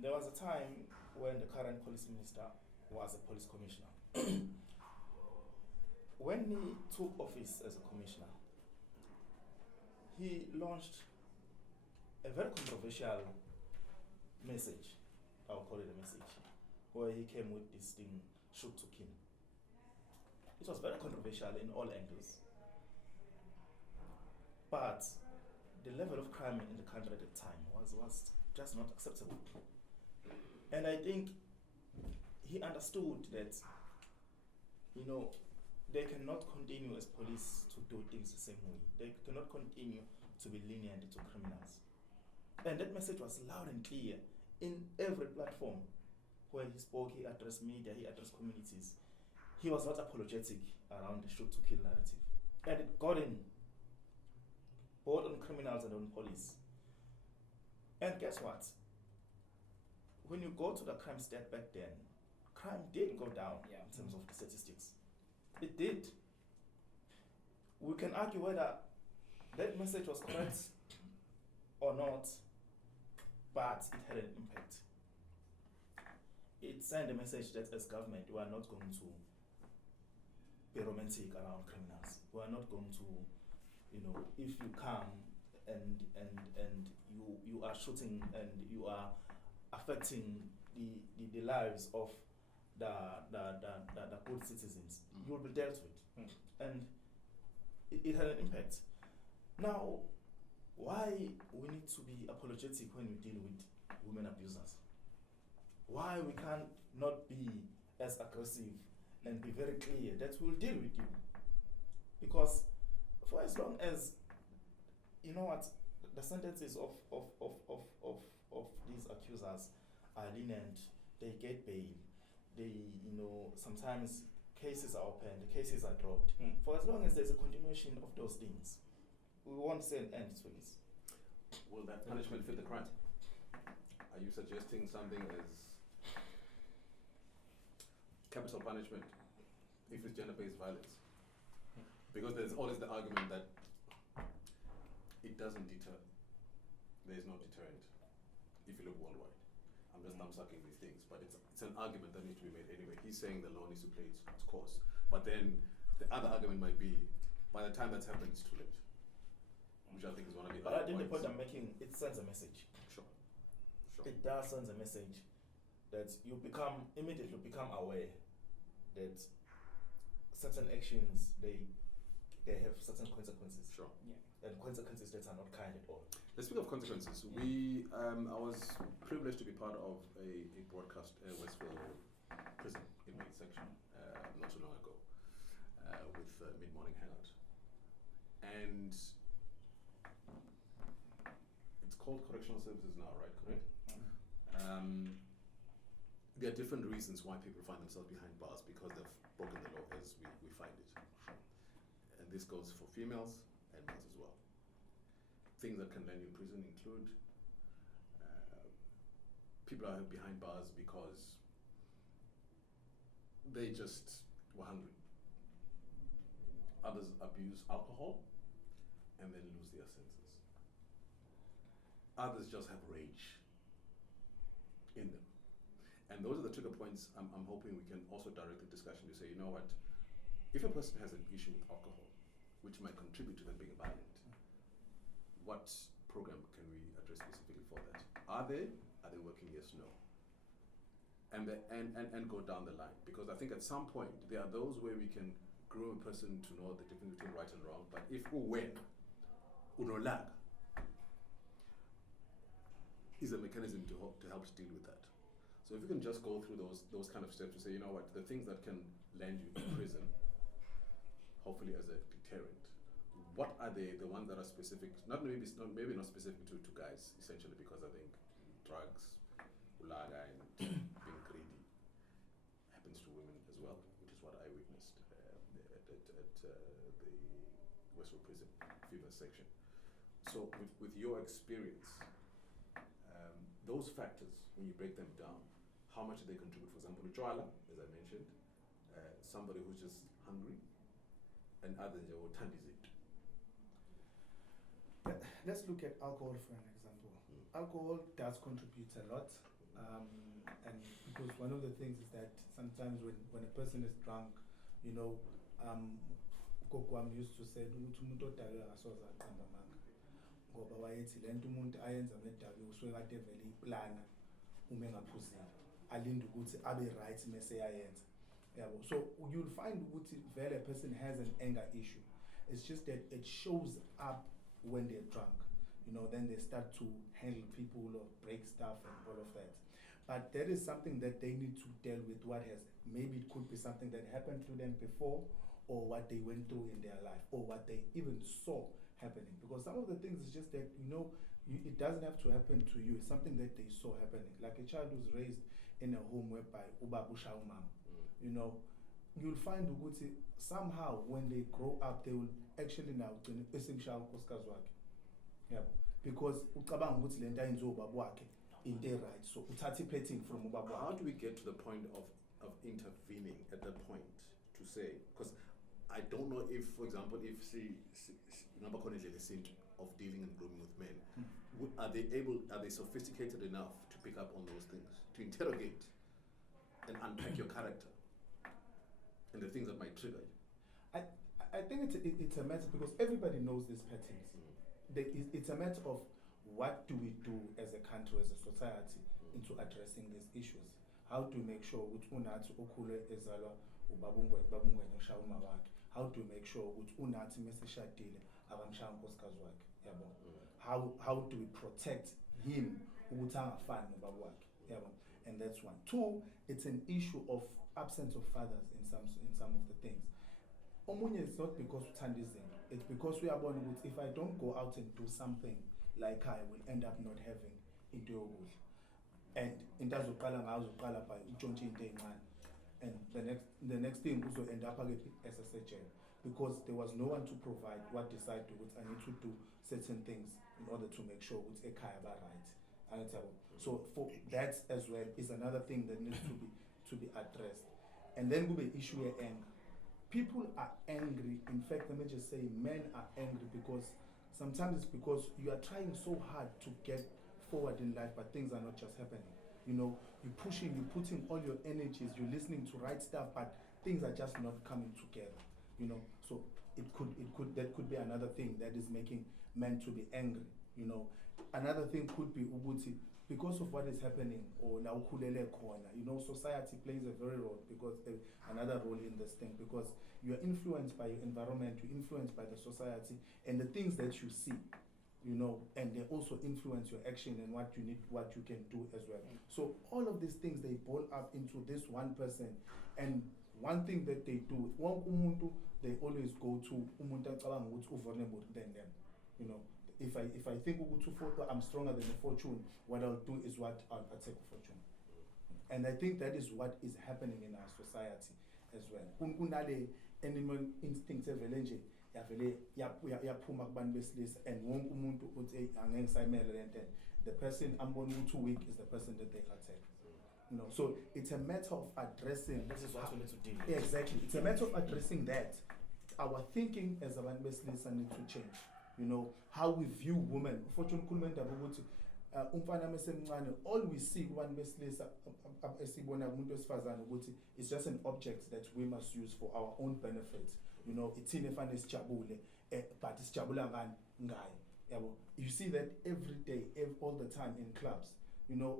There was a time when the current police minister was a police commissioner. When he took office as a commissioner, he launched a very controversial message, I'll call it a message, where he came with this thing, shoot to kill. It was very controversial in all angles. But the level of crime in the country at the time was just not acceptable. And I think he understood that, you know, they cannot continue as police to do things the same way. They cannot continue to be lenient to criminals. And that message was loud and clear in every platform where he spoke. He addressed media, he addressed communities. He was not apologetic around the shoot to kill narrative. And it got in, both on criminals and on police. And guess what? When you go to the crime stat back then, crime did go down in terms of the statistics. It did. We can argue whether that message was correct or not, but it had an impact. It sent a message that as government, we are not going to be romantic around criminals. We are not going to, you know, if you come and you are shooting and you are affecting the lives of the good citizens, you will be dealt with. And it had an impact. Now, why we need to be apologetic when we deal with women abusers? Why we can't not be as aggressive and be very clear that we'll deal with you? Because for as long as, you know what, the sentences of these accusers are lenient, they get bail, they, you know, sometimes cases are opened, the cases are dropped. For as long as there's a continuation of those things, we won't see an end to this. Will that punishment fit the crime? Are you suggesting something as capital punishment if it's gender-based violence? Because there's always the argument that it doesn't deter. There is no deterrent if you look worldwide. I'm just sucking these things, but it's an argument that needs to be made anyway. He's saying the law needs to play its course, but then the other argument might be, by the time that's happened, it's too late. Which I think is one of the But I think the point I'm making, it sends a message. Sure. It does send a message that you immediately become aware that certain actions, they have certain consequences. Sure. Yeah. And consequences that are not kind at all. Let's speak of consequences. I was privileged to be part of a broadcast Westville prison inmate section not so long ago with Mid-Morning Hangout. And it's called Correctional Services now, right? Correct? There are different reasons why people find themselves behind bars because they've broken the law as we find it. And this goes for females and males as well. Things that can land you in prison include people are behind bars because they just were hungry. Others abuse alcohol and then lose their senses. Others just have rage in them. And those are the trigger points I'm hoping we can also direct the discussion to say, you know what, if a person has an issue with alcohol, which might contribute to them being violent, what program can we address specifically for that? Are they working? Yes, no. And go down the line, because I think at some point there are those where we can groom a person to know the difference between right and wrong, but if when unolaga is a mechanism to help deal with that. So if you can just go through those kind of steps to say, you know what, the things that can land you in prison, hopefully as a deterrent, what are the ones that are specific, maybe not specific to guys, essentially, because I think drugs, ulaga, and being greedy happens to women as well, which is what I witnessed at the Westwood Prison female section. So with your experience, those factors, when you break them down, how much do they contribute? For example, Uchwala, as I mentioned, somebody who's just hungry, and others, they will turn it. Let's look at alcohol for an example. Alcohol does contribute a lot, and because one of the things is that sometimes when a person is drunk, you know, Kokwam used to say, umuntu odakwe akasoze aqamba amanga. Ngoba wayethi lento umuntu ayenza ngedakwe usuke kade vele iplana uma engaphuzile. Alinde ukuthi abe right mase yayenza. Yabo. So you'll find ukuthi vele a person has an anger issue. It's just that it shows up when they're drunk. You know, then they start to handle people or break stuff and all of that. But that is something that they need to deal with maybe it could be something that happened to them before, or what they went through in their life, or what they even saw happening. Because some of the things is just that, you know, it doesn't have to happen to you. It's something that they saw happening. Like a child who's raised in a home whereby ubabu usha umama, you know, you'll find ukuthi somehow when they grow up, they will actually now esimshaya unkosikazi wakhe. Yeah, because ucabanga ukuthi lento ayenziwe ubaba wakhe into right, so uthatha iphetting from ubaba wakhe. How do we get to the point of intervening at that point to say, because I don't know if, for example, if of dealing and grooming with men, are they sophisticated enough to pick up on those things, to interrogate and unpack your character and the things that might trigger you? I think it's a matter, because everybody knows these patterns. It's a matter of what do we do as a country, as a society, into addressing these issues. How to make sure ukuthi unathi okhule ezalwa ubabungwe nosha uma wakhe. How to make sure ukuthi unathi meseshadile akamshaya unkosikazi wakhe. Yabo. How do we protect him ukuthi angafani nobaba wakhe. Yabo. And that's one. Two, it's an issue of absence of fathers in some of the things. Omunye, it's not because uthanda izinto. It's because we are born with, if I don't go out and do something, like I will end up not having into yokudla. And into azoqala ngazo uqala by utshontshe into encane. And the next thing also end up as a jail, because there was no one to provide what decided to I need to do certain things in order to make sure it's ekhaya ba right. So for that as well is another thing that needs to be addressed. And then we be issue of anger. People are angry. In fact, let me just say, men are angry because sometimes it's because you are trying so hard to get forward in life, but things are not just happening. You know, you're pushing, you're putting all your energies, you're listening to right stuff, but things are just not coming together. You know, so that could be another thing that is making men to be angry. You know, another thing could be ubuti, because of what is happening, or la ukhulele khona. You know, society plays a very role, because another role in this thing, because you are influenced by your environment, you're influenced by the society and the things that you see. You know, and they also influence your action and what you need, what you can do as well. So all of these things, they boil up into this one person. And one thing that they do, they always go to umuntu acabanga ukuthi vulnerable than them. You know, if I think I'm stronger than the fortune, what I'll do is what I'll attack fortune. And I think that is what is happening in our society as well. Kunale animal instincts evelenje yavele yaphuma kubantu besilisa, and wonke umuntu uthi angeke sayimele lento. The person ambona ukuthi weak is the person that they attack. You know, so it's a matter of addressing. This is what we need to deal with. Yeah, exactly. It's a matter of addressing that. Our thinking as abantu besilisa need to change. You know, how we view women. Fortune kulumenda ukuthi umfana mesemncane, all we see kubantu besilisa esibona kumuntu wesifazane ukuthi it's just an object that we must use for our own benefit. You know, ithini efana sijabule, but sijabula ngayo. You see that every day, all the time in clubs. You know,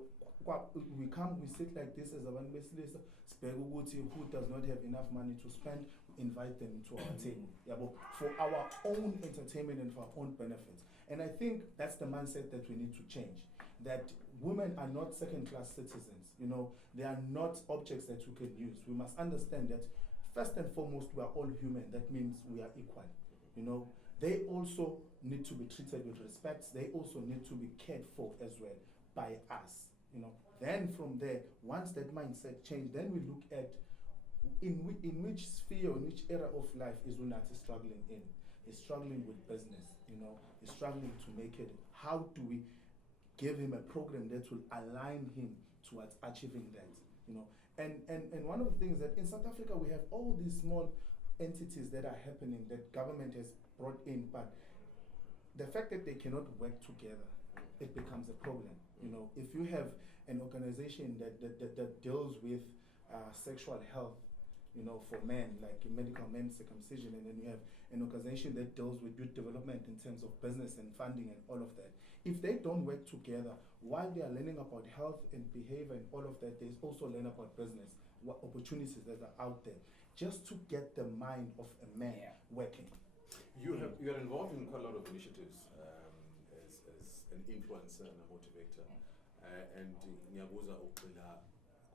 we come, we sit like this as abantu besilisa, sibheke ukuthi who does not have enough money to spend, invite them to our table. Yabo, for our own entertainment and for our own benefits. And I think that's the mindset that we need to change. That women are not second-class citizens. You know, they are not objects that you can use. We must understand that first and foremost, we are all human. That means we are equal. You know, they also need to be treated with respect. They also need to be cared for as well by us. You know, then from there, once that mindset change, then we look at in which sphere, in which era of life is Unati struggling in. He's struggling with business. You know, he's struggling to make it. How do we give him a program that will align him towards achieving that? You know, and one of the things that in South Africa we have all these small entities that are happening that government has brought in, but the fact that they cannot work together, it becomes a problem. You know, if you have an organization that deals with sexual health, you know, for men, like medical men's circumcision, and then you have an organization that deals with youth development in terms of business and funding and all of that. If they don't work together, while they are learning about health and behavior and all of that, they also learn about business, what opportunities that are out there, just to get the mind of a man working. You are involved in quite a lot of initiatives as an influencer and a motivator. And Nyabuza Okula,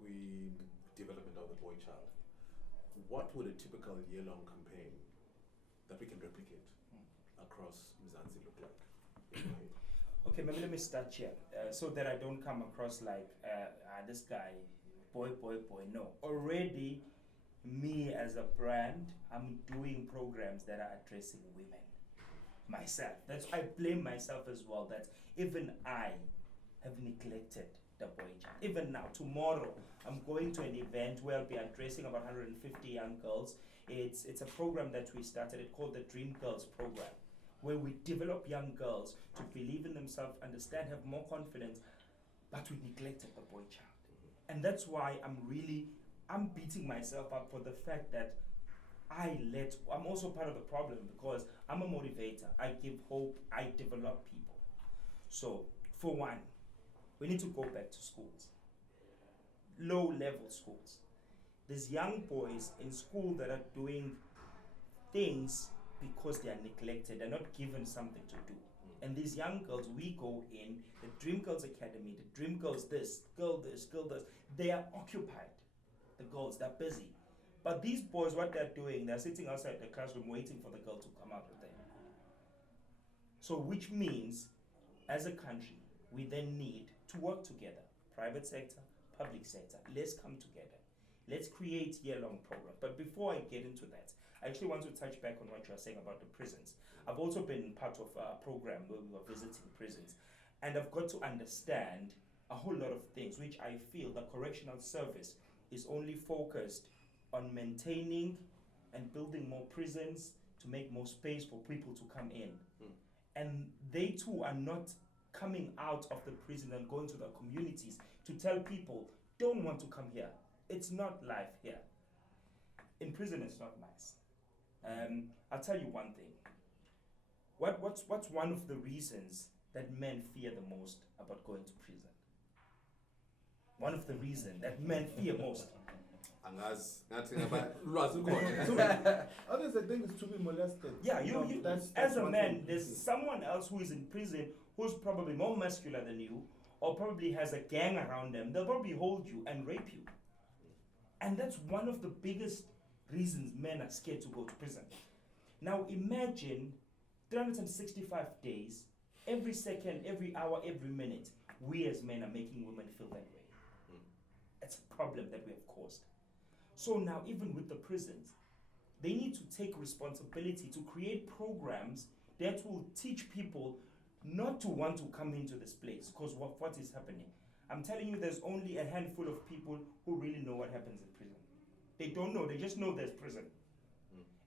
we development of the boy child. What would a typical year-long campaign that we can replicate across Mzansi look like? Okay, maybe let me start here so that I don't come across like this guy, boy. No, already me as a brand, I'm doing programs that are addressing women. Myself, that's I blame myself as well. That even I have neglected the boy child. Even now, tomorrow, I'm going to an event where I'll be addressing about 150 young girls. It's a program that we started. It's called the Dream Girls Program, where we develop young girls to believe in themselves, understand, have more confidence, but we neglected the boy child. And that's why I'm beating myself up for the fact that I'm also part of the problem because I'm a motivator. I give hope, I develop people. So, for one, we need to go back to schools, low-level schools. There's young boys in school that are doing things because they are neglected, they're not given something to do. And these young girls, we go in, the Dream Girls Academy, the Dream Girls this, girl this, they are occupied. The girls, they're busy. But these boys, what they're doing, they're sitting outside the classroom waiting for the girl to come out of there. So which means, as a country, we then need to work together. Private sector, public sector, let's come together. Let's create year-long programs. But before I get into that, I actually want to touch back on what you are saying about the prisons. I've also been part of a program where we were visiting prisons. And I've got to understand a whole lot of things, which I feel the correctional service is only focused on maintaining and building more prisons to make more space for people to come in. And they too are not coming out of the prison and going to the communities to tell people, don't want to come here. It's not life here. In prison, it's not nice. I'll tell you one thing. What's one of the reasons that men fear the most about going to prison? One of the reasons that men fear most. Others, I think, is to be molested. Yeah, that's as a one man, thing. there's someone else who is in prison who's probably more muscular than you, or probably has a gang around them. They'll probably hold you and rape you. And that's one of the biggest reasons men are scared to go to prison. Now imagine 365 days, every second, every hour, every minute, we as men are making women feel that way. It's a problem that we have caused. So now, even with the prisons, they need to take responsibility to create programs that will teach people not to want to come into this place, because what is happening? I'm telling you, there's only a handful of people who really know what happens in prison. They don't know, they just know there's prison.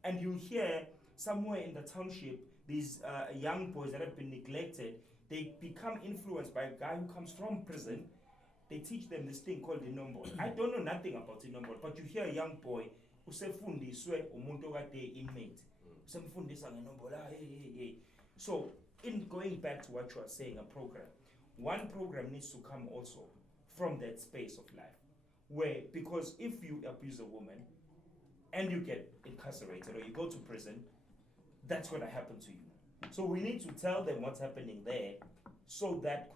And you hear somewhere in the township, these young boys that have been neglected, they become influenced by a guy who comes from prison. They teach them this thing called inombolo. I don't know nothing about inombolo, but you hear a young boy who usefundiswe umuntu okade inmate. Usemfundisa ngenombolo. Hey. So, in going back to what you are saying, a program, one program needs to come also from that space of life. Where, because if you abuse a woman and you get incarcerated or you go to prison, that's going to happen to you. So we need to tell them what's happening there, so that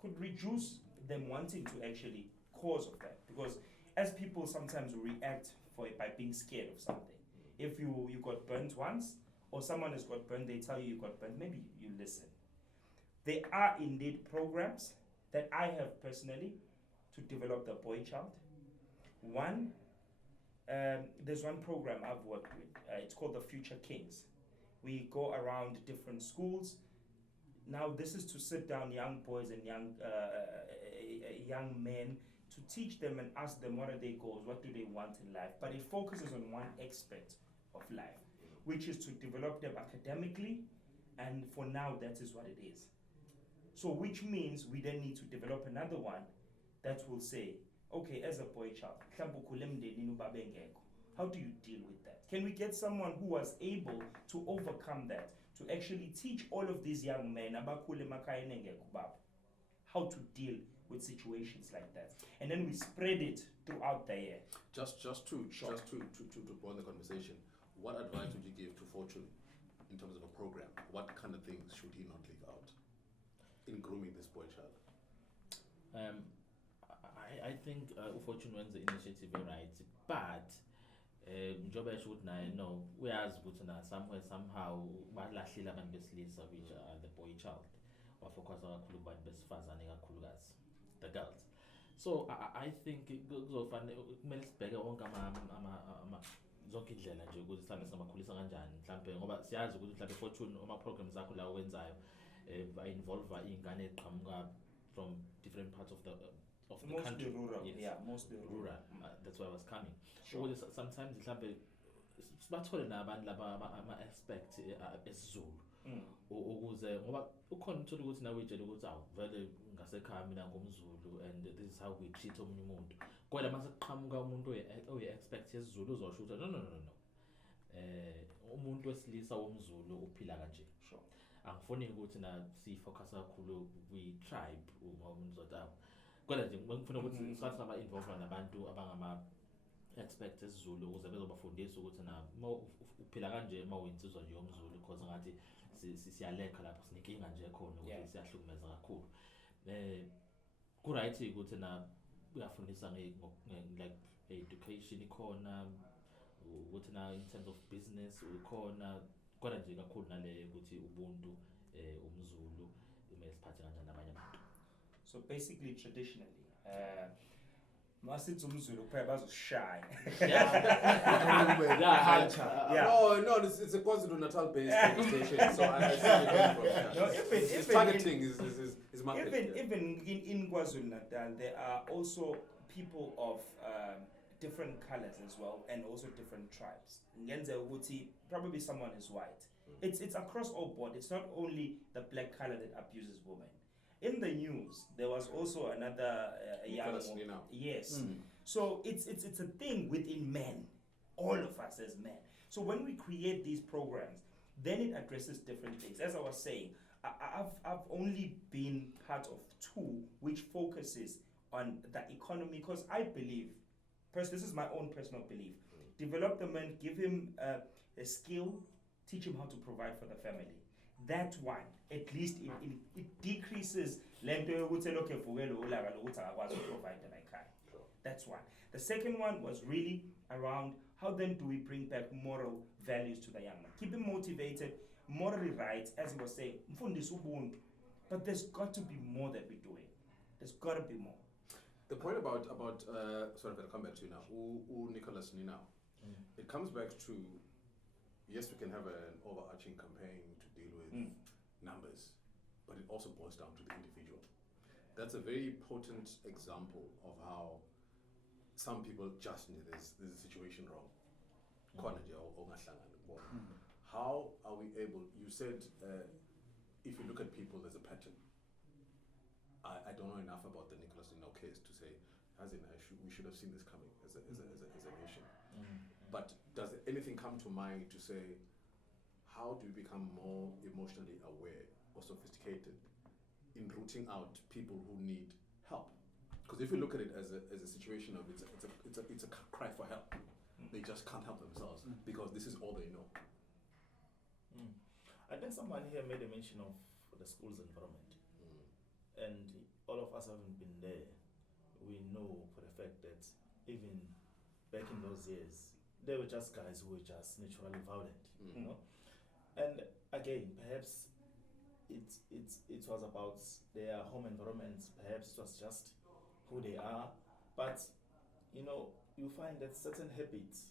could reduce them wanting to actually cause of that. Because as people sometimes react by being scared of something. If you got burnt once, or someone has got burnt, they tell you got burnt, maybe you listen. There are indeed programs that I have personally to develop the boy child. There's one program I've worked with. It's called the Future Kings. We go around different schools. Now this is to sit down young boys and young men to teach them and ask them what are their goals, what do they want in life. But it focuses on one aspect of life, which is to develop them academically, and for now that is what it is. So which means we then need to develop another one that will say, okay, as a boy child, how do you deal with that? Can we get someone who was able to overcome that, to actually teach all of these young men how to deal with situations like that? And then we spread it throughout the year. Just to broaden the conversation, what advice would you give to Fortune in terms of a program? What kind of things should he not leave out in grooming this boy child? I think Fortune runs the initiative right, but njengoba esho ukuthi naye no uyazi ukuthi na somehow balahlile abantu besilisa, which are the boy child, wafocusa kakhulu kubantu besifazane kakhulukazi, the girls. So I think kuzofanele kumele sibheke wonke zonke indlela nje ukuthi mhlawumbe singabakhulisa kanjani, mhlawumbe ngoba siyazi ukuthi mhlawumbe Fortune ama-programs akho la owenzayo ba-involve iy'ngane eziqhamuka from different parts of the Mostly country. rural, Yes. yeah, mostly rural. That's where I was coming. Sure. Sometimes mhlawumbe sibathole nabantu laba ama-aspect esiZulu ukuze ngoba ukhona uthola ukuthi nawe uyitshela ukuthi vele ngasekhaya mina ngumZulu and this is how we treat omunye umuntu, kodwa mase kuqhamuka umuntu oyi-expect yesiZulu uzosho ukuthi no umuntu wesilisa womZulu uphila kanje. Sure. Angifuni ukuthi na sifocus kakhulu kwi-tribe umuntu zotawo, kodwa nje ngifuna ukuthi sathi sama-involve nabantu abangama-expect esiZulu ukuze bezobafundisa ukuthi na uphila kanje uma uyinsizwa nje yomZulu, because ngathi siyalekha lapho sinenkinga nje khona ukuthi siyahlukumeza kakhulu. Ku-right ukuthi na uyafundisa like education ikhona, ukuthi na in terms of business ukhona, kodwa nje kakhulu nale ukuthi ubuntu umZulu kumele siphathe kanjani nabanye abantu. So basically, traditionally, masithi umZulu kuphela bazosishaya. No, it's a KwaZulu-Natal based station, so I see it coming from here. No, His targeting is market. Even in KwaZulu-Natal, there are also people of different colors as well, and also different tribes. Ngenze ukuthi probably someone is white. It's across all board. It's not only the black color that abuses women. In the news, there was also another young woman. Yes. So it's a thing within men, all of us as men. So when we create these programs, then it addresses different things. As I was saying, I've only been part of two which focuses on the economy, because I believe, this is my own personal belief, develop the man, give him a skill, teach him how to provide for the family. That one, at least it decreases lento yokuthi lokho evukele ulaka lokuthi akakwazi ukuprovide emakhaya. That's one. The second one was really around how then do we bring back moral values to the young man. Keep him motivated, morally right, as he was saying, mfundisa ubuntu. But there's got to be more that we're doing. There's got to be more. The point about sorry, I'll come back to you now. Nicholas Nina, it comes back to, yes, we can have an overarching campaign to deal with numbers, but it also boils down to the individual. That's a very potent example of how some people just need there's a situation wrong. How are we able? You said if you look at people, there's a pattern. I don't know enough about the Nicholas Nino case to say, we should have seen this coming as a nation. But does anything come to mind to say, how do we become more emotionally aware or sophisticated in rooting out people who need help Because if you look at it as a situation of it's a cry for help. They just can't help themselves because this is all they know. I think someone here made a mention of the school's environment, and all of us haven't been there. We know for the fact that even back in those years, they were just guys who were just naturally violent, you know. And again, perhaps it was about their home environments. Perhaps it was just who they are, but you know, you find that certain habits,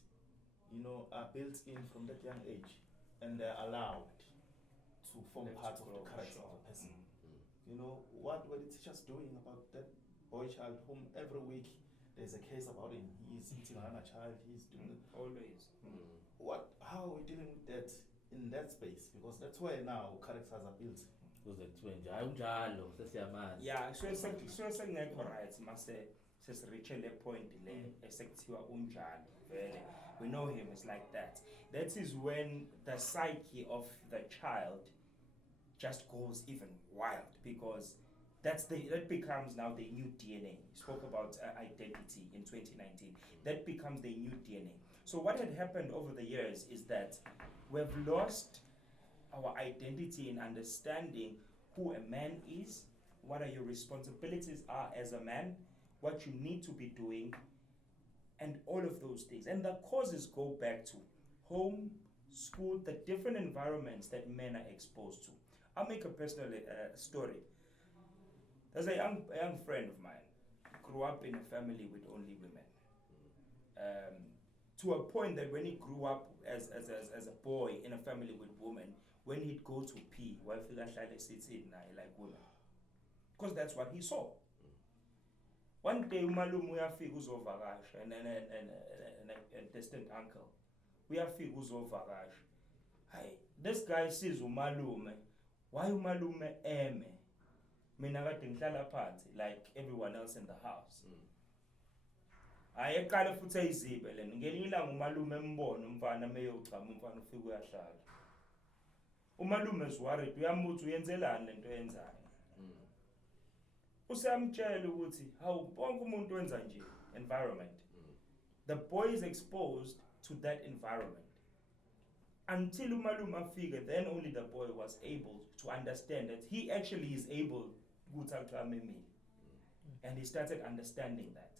you know, are built in from that young age, and they're allowed to form part of the character of a person. You know, what were the teachers doing about that boy child whom every week there's a case about him, he's eating another child, he's doing Always. how are we dealing with that in that space? Because that's where now characters are built. Yeah, so sekungekho right mase sesireach le point le esekuthiwa unjalo vele. We know him is like that. That is when the psyche of the child just goes even wild, because that becomes now the new DNA. You spoke about identity in 2019. That becomes the new DNA. So what had happened over the years is that we've lost our identity in understanding who a man is, what are your responsibilities are as a man, what you need to be doing, and all of those things. And the causes go back to home, school, the different environments that men are exposed to. I'll make a personal story. There's a young friend of mine, grew up in a family with only women. To a point that when he grew up as a boy in a family with women, when he'd go to pee, like women. Because that's what he saw. One day, umalume uyafika uzovakasha, and a distant uncle. Uyafika uzovakasha. Hey, this guy sees umalume. Why umalume eme? Mina kade ngihlala phansi like everyone else in the house. Ayeqala futhi eyizibe lena. Ngelinye ilanga umalume embona umfana meyogcama umfana ufika uyahlala. Umalume is worried, uyambuza uyenzelani lento yenzayo. Usiyamtshela ukuthi hawu bonke umuntu wenza nje environment. The boy is exposed to that environment. Until umalume afike, then only the boy was able to understand that he actually is able to and he started understanding that.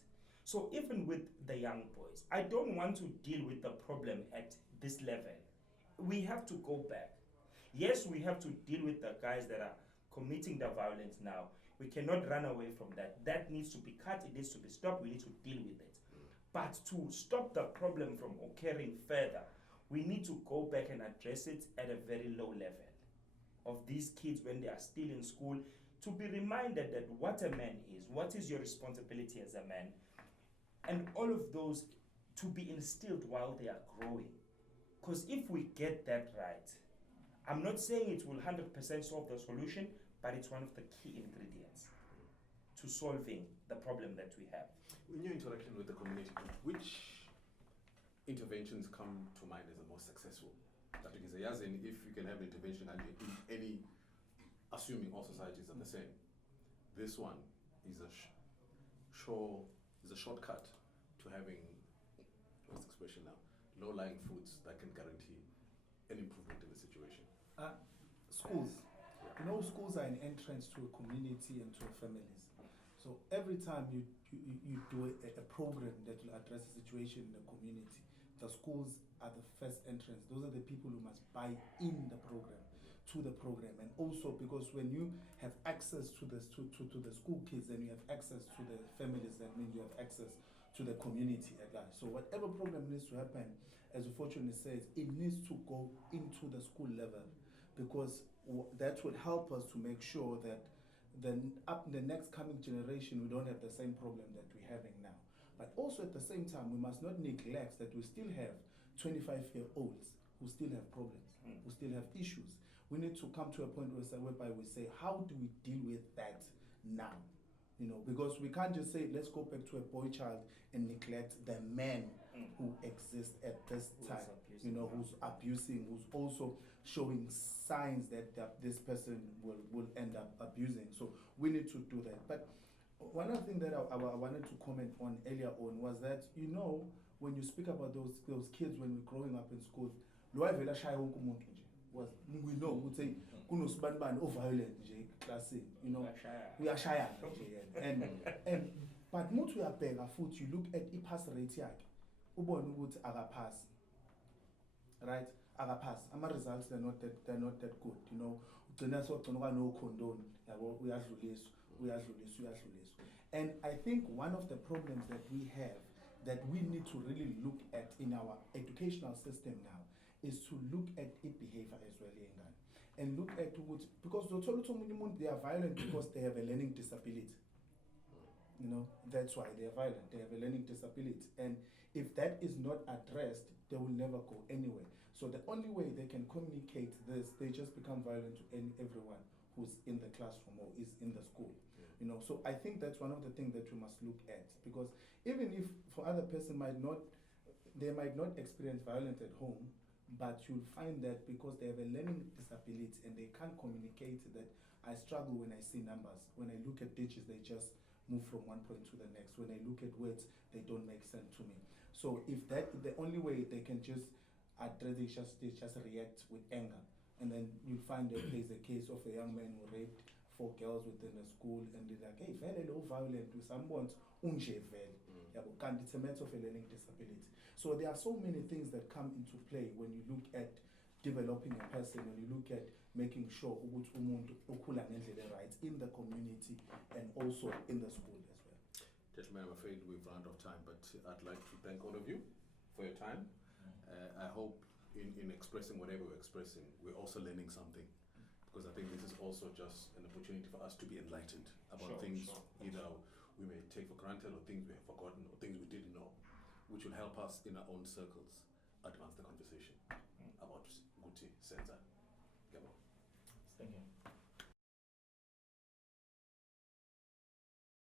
So even with the young boys, I don't want to deal with the problem at this level. We have to go back. Yes, we have to deal with the guys that are committing the violence now. We cannot run away from that. That needs to be cut, it needs to be stopped, we need to deal with it. But to stop the problem from occurring further, we need to go back and address it at a very low level. Of these kids when they are still in school, to be reminded that what a man is, what is your responsibility as a man, and all of those to be instilled while they are growing. Because if we get that right, I'm not saying it will 100% solve the solution, but it's one of the key ingredients to solving the problem that we have. In your interaction with the community, which interventions come to mind as the most successful? That is, as in, if you can have an intervention and in any, assuming all societies are the same, this one is a shortcut to having, what's the expression now, low-lying fruits that can guarantee an improvement in the situation. Schools. You know, schools are an entrance to a community and to families. So every time you do a program that will address the situation in the community, the schools are the first entrance. Those are the people who must buy in the program, to the program. And also because when you have access to the school kids, then you have access to the families, that means you have access to the community at large. So whatever program needs to happen, as unfortunately says, it needs to go into the school level, because that would help us to make sure that up in the next coming generation, we don't have the same problem that we're having now. But also at the same time, we must not neglect that we still have 25-year-olds who still have problems, who still have issues. We need to come to a point whereby we say, how do we deal with that now? You know, because we can't just say, let's go back to a boy child and neglect the man who exists at this time, you know, who's abusing, who's also showing signs that this person will end up abusing. So we need to do that. But one other thing that I wanted to comment on earlier on was that, you know, when you speak about those kids when we're growing up in school, lo wayevela shaya wonke umuntu nje. We know ukuthi kunosibani o-violent nje classini, you know, uyashayana nje yena. And but muthi uyabheka futhi, you look at i-pass rate yakhe, ubone ukuthi akaphasi, right? Akaphasi. Ama-results they're not that good, you know. Ugcina sogcina no condone, yabo uyadluliswa. And I think one of the problems that we have, that we need to really look at in our educational system now, is to look at its behavior as well, and look at what, because they are violent because they have a learning disability. You know, that's why they are violent. They have a learning disability, and if that is not addressed, they will never go anywhere. So the only way they can communicate this, they just become violent to everyone who's in the classroom or is in the school. You know, so I think that's one of the things that we must look at, because even if for other person they might not experience violence at home, but you'll find that because they have a learning disability and they can't communicate that I struggle when I see numbers. When I look at digits, they just move from one point to the next. When I look at words, they don't make sense to me. So if that the only way they can just address, they just react with anger. And then you'll find that there's a case of a young man who raped 4 girls within a school, and they're like, hey, very low violent to someone, unje vele. It's a matter of a learning disability. So there are so many things that come into play when you look at developing a person, when you look at making sure ukuthi umuntu ukhula ngendlela right in the community and also in the school as well. Gentlemen, I'm afraid we've run out of time, but I'd like to thank all of you for your time. I hope in expressing whatever we're expressing, we're also learning something, because I think this is also just an opportunity for us to be enlightened about things either we may take for granted, or things we have forgotten, or things we didn't know, which will help us in our own circles advance the conversation about Guti Senza. Thank you.